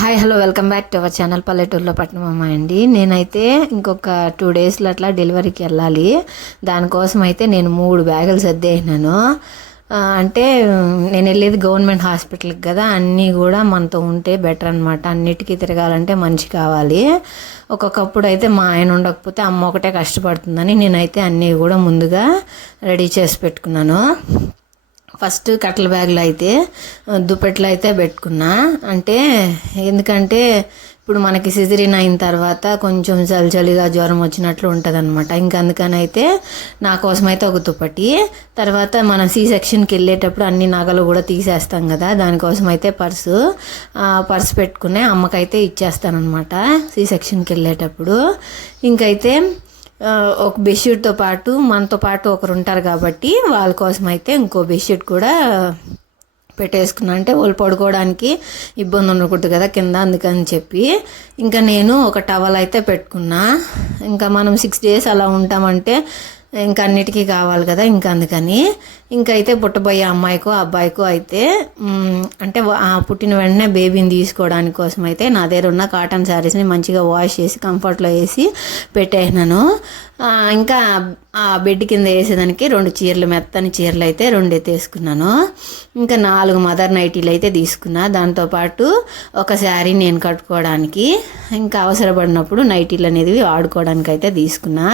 Hi hello welcome back to our channel పల్లెటూరులో పట్నం అమ్మాయి అండి. నేనైతే ఇంకొక 2 డేస్లో అట్లా డెలివరీకి వెళ్ళాలి. దానికోసం అయితే నేను 3 బ్యాగులు సర్దేసినాను. అంటే నేను వెళ్ళేది గవర్నమెంట్ హాస్పిటల్కి కదా, అన్నీ కూడా మనతో ఉంటే బెటర్ అనమాట. అన్నిటికీ తిరగాలంటే మనిషి కావాలి. ఒక్కొక్కప్పుడు అయితే మా ఆయన ఉండకపోతే అమ్మ ఒకటే కష్టపడుతుందని నేనైతే అన్నీ కూడా ముందుగా రెడీ చేసి పెట్టుకున్నాను. ఫస్ట్ కట్టల బ్యాగులు అయితే దుప్పట్లు అయితే పెట్టుకున్నా. అంటే ఎందుకంటే ఇప్పుడు మనకి సిజరీన్ అయిన తర్వాత కొంచెం చలిగా జ్వరం వచ్చినట్లు ఉంటుంది అనమాట. ఇంకా అందుకని అయితే నా కోసం అయితే ఒక దుప్పటి, తర్వాత మనం సెక్షన్కి వెళ్ళేటప్పుడు అన్ని నగలు కూడా తీసేస్తాం కదా, దానికోసం అయితే పర్సు పెట్టుకునే అమ్మకైతే ఇచ్చేస్తానమాట సెక్షన్కి వెళ్ళేటప్పుడు. ఇంకైతే ఒక బెడ్షీట్తో పాటు మనతో పాటు ఒకరు ఉంటారు కాబట్టి వాళ్ళ కోసం అయితే ఇంకో బెడ్షీట్ కూడా పెట్టేసుకున్నా. అంటే వాళ్ళు పడుకోవడానికి ఇబ్బంది ఉండకూడదు కదా కింద, అందుకని చెప్పి ఇంకా నేను ఒక టవల్ అయితే పెట్టుకున్నా. ఇంకా మనం 6 days అలా ఉంటామంటే ఇంకా అన్నిటికీ కావాలి కదా, ఇంకా అందుకని ఇంకైతే పుట్టబోయే అమ్మాయికో అబ్బాయికో అయితే అంటే పుట్టిన వెంటనే బేబీని తీసుకోవడానికి కోసం అయితే నా దగ్గర ఉన్న కాటన్ శారీస్ని మంచిగా వాష్ చేసి కంఫర్ట్లో వేసి పెట్టేసినాను. ఇంకా ఆ బెడ్ కింద వేసేదానికి 2 చీరలు, మెత్తని చీరలు అయితే 2 ఎత్తేసుకున్నాను. ఇంకా 4 మదర్ నైటీలు అయితే తీసుకున్నా. దాంతోపాటు ఒక శారీ నేను కట్టుకోవడానికి, ఇంకా అవసరపడినప్పుడు నైటీలు అనేది వాడుకోవడానికి అయితే తీసుకున్నా.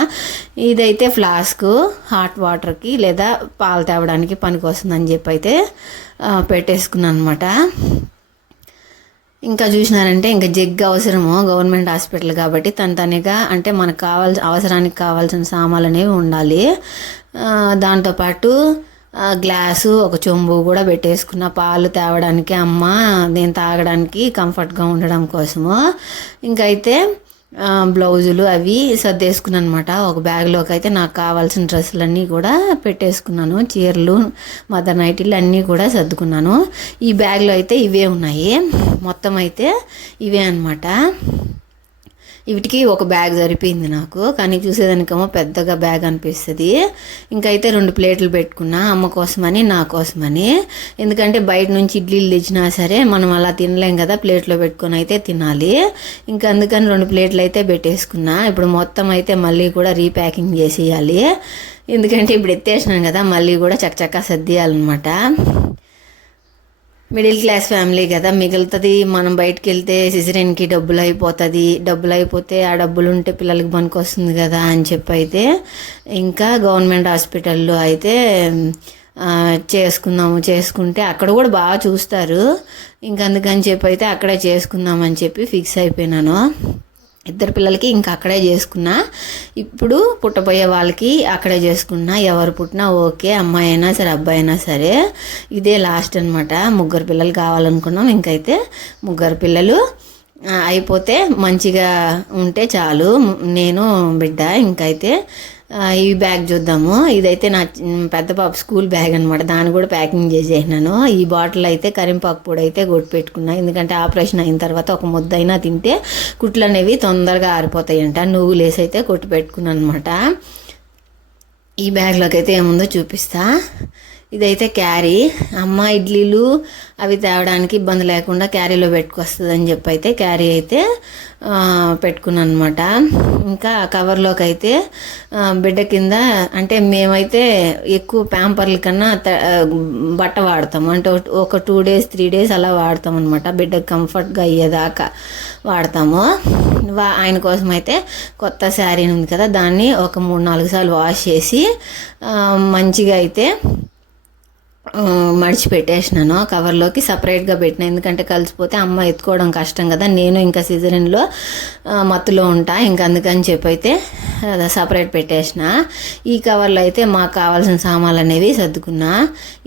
ఇదైతే ఫ్లాస్క్ హాట్ వాటర్కి లేదా పాలు తేవడానికి పనికి వస్తుందని చెప్పి అయితే పెట్టేసుకున్నాను అనమాట. ఇంకా చూసినారంటే ఇంకా జగ్ అవసరము గవర్నమెంట్ హాస్పిటల్ కాబట్టి తనగా అంటే మనకు అవసరానికి కావాల్సిన సామాన్లు అనేవి ఉండాలి. దాంతోపాటు గ్లాసు ఒక చెంబు కూడా పెట్టేసుకున్న, పాలు తేవడానికి అమ్మ నేను తాగడానికి కంఫర్ట్గా ఉండడం కోసము. ఇంకైతే బ్లౌజులు అవి సర్దేసుకున్నాను అనమాట. ఒక బ్యాగ్లోకి అయితే నాకు కావాల్సిన డ్రెస్సులన్నీ కూడా పెట్టేసుకున్నాను. చీరలు, మదర్ నైటీలు అన్నీ కూడా సర్దుకున్నాను. ఈ బ్యాగ్లో అయితే ఇవే ఉన్నాయి, మొత్తం అయితే ఇవే అనమాట. వీటికి ఒక బ్యాగ్ సరిపోయింది నాకు, కానీ చూసేదానికేమో పెద్దగా బ్యాగ్ అనిపిస్తుంది. ఇంకైతే 2 ప్లేట్లు పెట్టుకున్నా అమ్మ కోసమని నా కోసమని. ఎందుకంటే బయట నుంచి ఇడ్లీలు తెచ్చినా సరే మనం అలా తినలేం కదా, ప్లేట్లో పెట్టుకొని అయితే తినాలి. ఇంకా అందుకని 2 ప్లేట్లు అయితే పెట్టేసుకున్నా. ఇప్పుడు మొత్తం అయితే మళ్ళీ కూడా రీప్యాకింగ్ చేసేయాలి. ఎందుకంటే ఇప్పుడు ఎత్తేసినాం కదా, మళ్ళీ కూడా చక్కచక్క సర్దియాలన్నమాట. మిడిల్ క్లాస్ ఫ్యామిలీ కదా, మిగులుతుంది. మనం బయటకు వెళ్తే సిజరీన్కి డబ్బులు అయిపోతే ఆ డబ్బులు ఉంటే పిల్లలకి పనికి వస్తుంది కదా అని చెప్పి అయితే ఇంకా గవర్నమెంట్ హాస్పిటల్లో అయితే చేసుకుంటే అక్కడ కూడా బాగా చూస్తారు. ఇంకా అందుకని చెప్పి అయితే అక్కడే చేసుకుందామని చెప్పి ఫిక్స్ అయిపోయినాను. 2 పిల్లలకి ఇంకా అక్కడే చేసుకున్నా. ఇప్పుడు పుట్టబోయే వాళ్ళకి అక్కడే చేసుకున్నా. ఎవరు పుట్టినా ఓకే, అమ్మాయి అయినా సరే అబ్బాయి అయినా సరే. ఇదే లాస్ట్ అనమాట. 3 పిల్లలు కావాలనుకున్నాం. ఇంకైతే 3 పిల్లలు అయిపోతే మంచిగా ఉంటే చాలు, నేను బిడ్డ. ఇంకైతే ఈ బ్యాగ్ చూద్దాము. ఇదైతే నా పెద్ద పాప స్కూల్ బ్యాగ్ అనమాట, దాన్ని కూడా ప్యాకింగ్ చేసేసినాను. ఈ బాటిల్ అయితే కరింపాకు పొడి అయితే కొట్టి పెట్టుకున్నా. ఎందుకంటే ఆపరేషన్ అయిన తర్వాత ఒక ముద్దైనా తింటే కుట్లు అనేవి తొందరగా ఆరిపోతాయంట. నువ్వులేసి అయితే కొట్టి పెట్టుకున్నాను అనమాట. ఈ బ్యాగ్లోకి అయితే ఏముందో చూపిస్తా. ఇదైతే క్యారీ, అమ్మ ఇడ్లీలు అవి తేవడానికి ఇబ్బంది లేకుండా క్యారీలో పెట్టుకొస్తుంది అని చెప్పి అయితే క్యారీ అయితే పెట్టుకున్నాను అనమాట. ఇంకా కవర్లోకి అయితే బిడ్డ కింద అంటే మేమైతే ఎక్కువ ప్యాంపర్ల కన్నా బట్ట వాడతాము. అంటే ఒక 2 days 3 days అలా వాడతాం అనమాట. బిడ్డకు కంఫర్ట్గా అయ్యేదాకా వాడతాము. ఆయన కోసం అయితే కొత్త శారీ ఉంది కదా, దాన్ని ఒక 3-4 సార్లు వాష్ చేసి మంచిగా అయితే మడిచి పెట్టేసినాను. కవర్లోకి సపరేట్గా పెట్టిన, ఎందుకంటే కలిసిపోతే అమ్మ ఎత్తుకోవడం కష్టం కదా, నేను ఇంకా సిజరీన్లో మత్తులో ఉంటా. ఇంకా అందుకని చెప్పి అయితే సపరేట్ పెట్టేసిన. ఈ కవర్లో అయితే మాకు కావాల్సిన సామాన్లు అనేవి సర్దుకున్నా.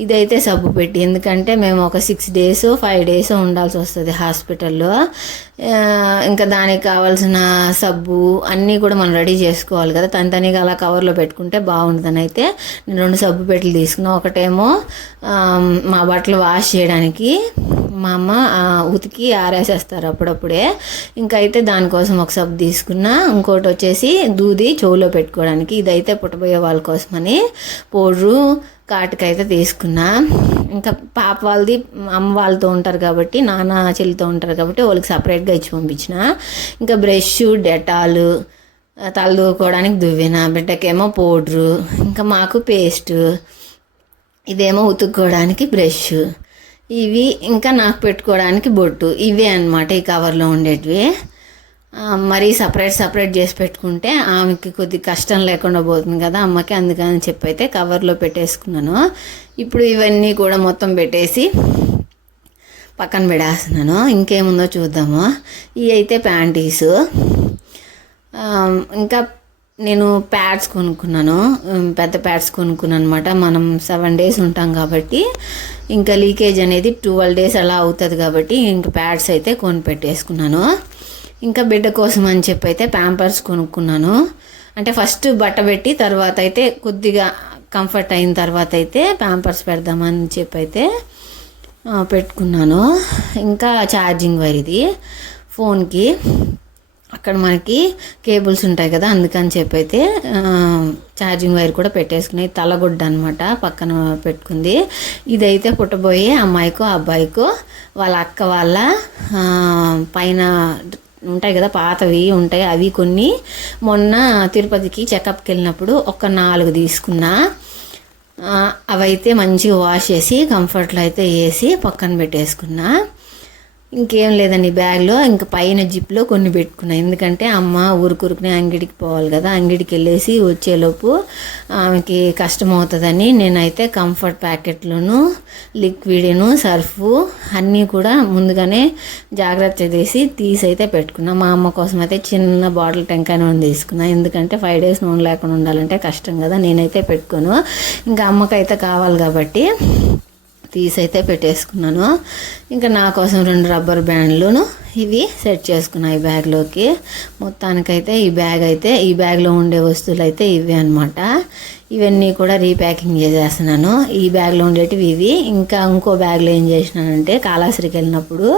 ఇదైతే సబ్బు పెట్టి, ఎందుకంటే మేము ఒక 6 days 5 days ఉండాల్సి వస్తుంది హాస్పిటల్లో. ఇంకా దానికి కావాల్సిన సబ్బు అన్నీ కూడా మనం రెడీ చేసుకోవాలి కదా, తనిగా అలా కవర్లో పెట్టుకుంటే బాగుంటుందని అయితే నేను 2 సబ్బు పెట్టెలు తీసుకున్నా. ఒకటేమో మా బట్టలు వాష్ చేయడానికి, మా అమ్మ ఉతికి ఆరేసేస్తారు అప్పుడప్పుడే. ఇంకైతే దానికోసం ఒక సబ్బు తీసుకున్నా. ఇంకోటి వచ్చేసి దూది చెవులో పెట్టుకోవడానికి, ఇదైతే పుట్టబోయే వాళ్ళ కోసమని పౌడరు కాటుకైతే తీసుకున్నా. ఇంకా పాప వాళ్ళది అమ్మ వాళ్ళతో ఉంటారు కాబట్టి, నాన్న చెల్లితో ఉంటారు కాబట్టి వాళ్ళకి సపరేట్గా ఇచ్చి పంపించిన. ఇంకా బ్రష్, డెటాలు, తల దూకోవడానికి దువ్వెన, బిడ్డకేమో పౌడరు, ఇంకా మాకు పేస్ట్, ఇదేమో ఉతుక్కోవడానికి బ్రష్, ఇవి ఇంకా నాకు పెట్టుకోవడానికి బొట్టు, ఇవే అన్నమాట ఈ కవర్లో ఉండేటివి. మరీ సపరేట్ చేసి పెట్టుకుంటే ఆమెకి కొద్ది కష్టం లేకుండా పోతుంది కదా అమ్మకి, అందుకని చెప్పి అయితే కవర్లో పెట్టేసుకున్నాను. ఇప్పుడు ఇవన్నీ కూడా మొత్తం పెట్టేసి పక్కన పెడేస్తున్నాను. ఇంకేముందో చూద్దాము. ఇవి అయితే ప్యాంటీసు. ఇంకా నేను ప్యాడ్స్ కొనుక్కున్నాను, పెద్ద ప్యాడ్స్ కొనుక్కున్నాను అనమాట. మనం 7 days ఉంటాం కాబట్టి ఇంకా లీకేజ్ అనేది 12 days అలా అవుతుంది కాబట్టి ఇంకా ప్యాడ్స్ అయితే కొని పెట్టేసుకున్నాను. ఇంకా బిడ్డ కోసం అని చెప్పి అయితే ప్యాంపర్స్ కొనుక్కున్నాను. అంటే ఫస్ట్ బట్ట పెట్టి తర్వాత అయితే కొద్దిగా కంఫర్ట్ అయిన తర్వాత అయితే ప్యాంపర్స్ పెడదామని చెప్పి అయితే పెట్టుకున్నాను. ఇంకా ఛార్జింగ్ వైర్, ఇది ఫోన్కి అక్కడ మనకి కేబుల్స్ ఉంటాయి కదా, అందుకని చెప్పి అయితే ఛార్జింగ్ వైర్ కూడా పెట్టేసుకున్నాయి. తలగుడ్డ అనమాట పక్కన పెట్టుకుంది. ఇదైతే పుట్టబోయే అమ్మాయికో అబ్బాయికో వాళ్ళ అక్క వాళ్ళ పైన ఉంటాయి కదా, పాతవి ఉంటాయి, అవి కొన్ని మొన్న తిరుపతికి చెకప్కి వెళ్ళినప్పుడు ఒక 4 తీసుకున్నా. అవైతే మంచిగా వాష్ చేసి కంఫర్ట్లో అయితే వేసి పక్కన పెట్టేసుకున్నా. ఇంకేం లేదండి బ్యాగ్లో. ఇంకా పైన జిప్లో కొన్ని పెట్టుకున్నా, ఎందుకంటే అమ్మ ఊరుకురుకునే అంగడికి పోవాలి కదా, అంగడికి వెళ్ళేసి వచ్చేలోపు ఆమెకి కష్టం అవుతుందని నేనైతే కంఫర్ట్ ప్యాకెట్లను, లిక్విడ్ను, సర్ఫు అన్నీ కూడా ముందుగానే జాగ్రత్త తీసి అయితే పెట్టుకున్నా. మా అమ్మ కోసం అయితే చిన్న బాటిల్ టెంకాయ నూనె తీసుకున్నా, ఎందుకంటే 5 days నూనె లేకుండా ఉండాలంటే కష్టం కదా, నేనైతే పెట్టుకోను. ఇంకా అమ్మకైతే కావాలి కాబట్టి తీసైతే పెట్టేసుకున్నాను. ఇంకా నా కోసం 2 రబ్బర్ బ్యాండ్లను ఇవి సెట్ చేసుకున్నాను ఈ బ్యాగ్లోకి. మొత్తానికైతే ఈ బ్యాగ్లో ఉండే వస్తువులు అయితే ఇవి అనమాట. ఇవన్నీ కూడా రీప్యాకింగ్ చేసేస్తున్నాను. ఈ బ్యాగ్లో ఉండేటివి ఇవి. ఇంకా ఇంకో బ్యాగ్లో ఏం చేసినానంటే కాళహస్తికి వెళ్ళినప్పుడు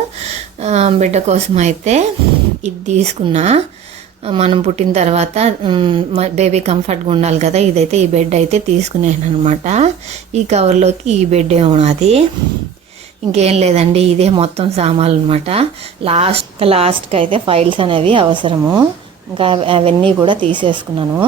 బిడ్డ కోసం అయితే ఇది తీసుకున్నా. మనం పుట్టిన తర్వాత బేబీ కంఫర్ట్గా ఉండాలి కదా, ఇదైతే ఈ బెడ్ అయితే తీసుకునేను అనమాట. ఈ కవర్లోకి ఈ బెడ్ ఉన్నది. ఇంకేం లేదండి, ఇదే మొత్తం సామాన్లు అనమాట. లాస్ట్కి అయితే ఫైల్స్ అనేవి అవసరము, ఇంకా అవన్నీ కూడా తీసేసుకున్నాను.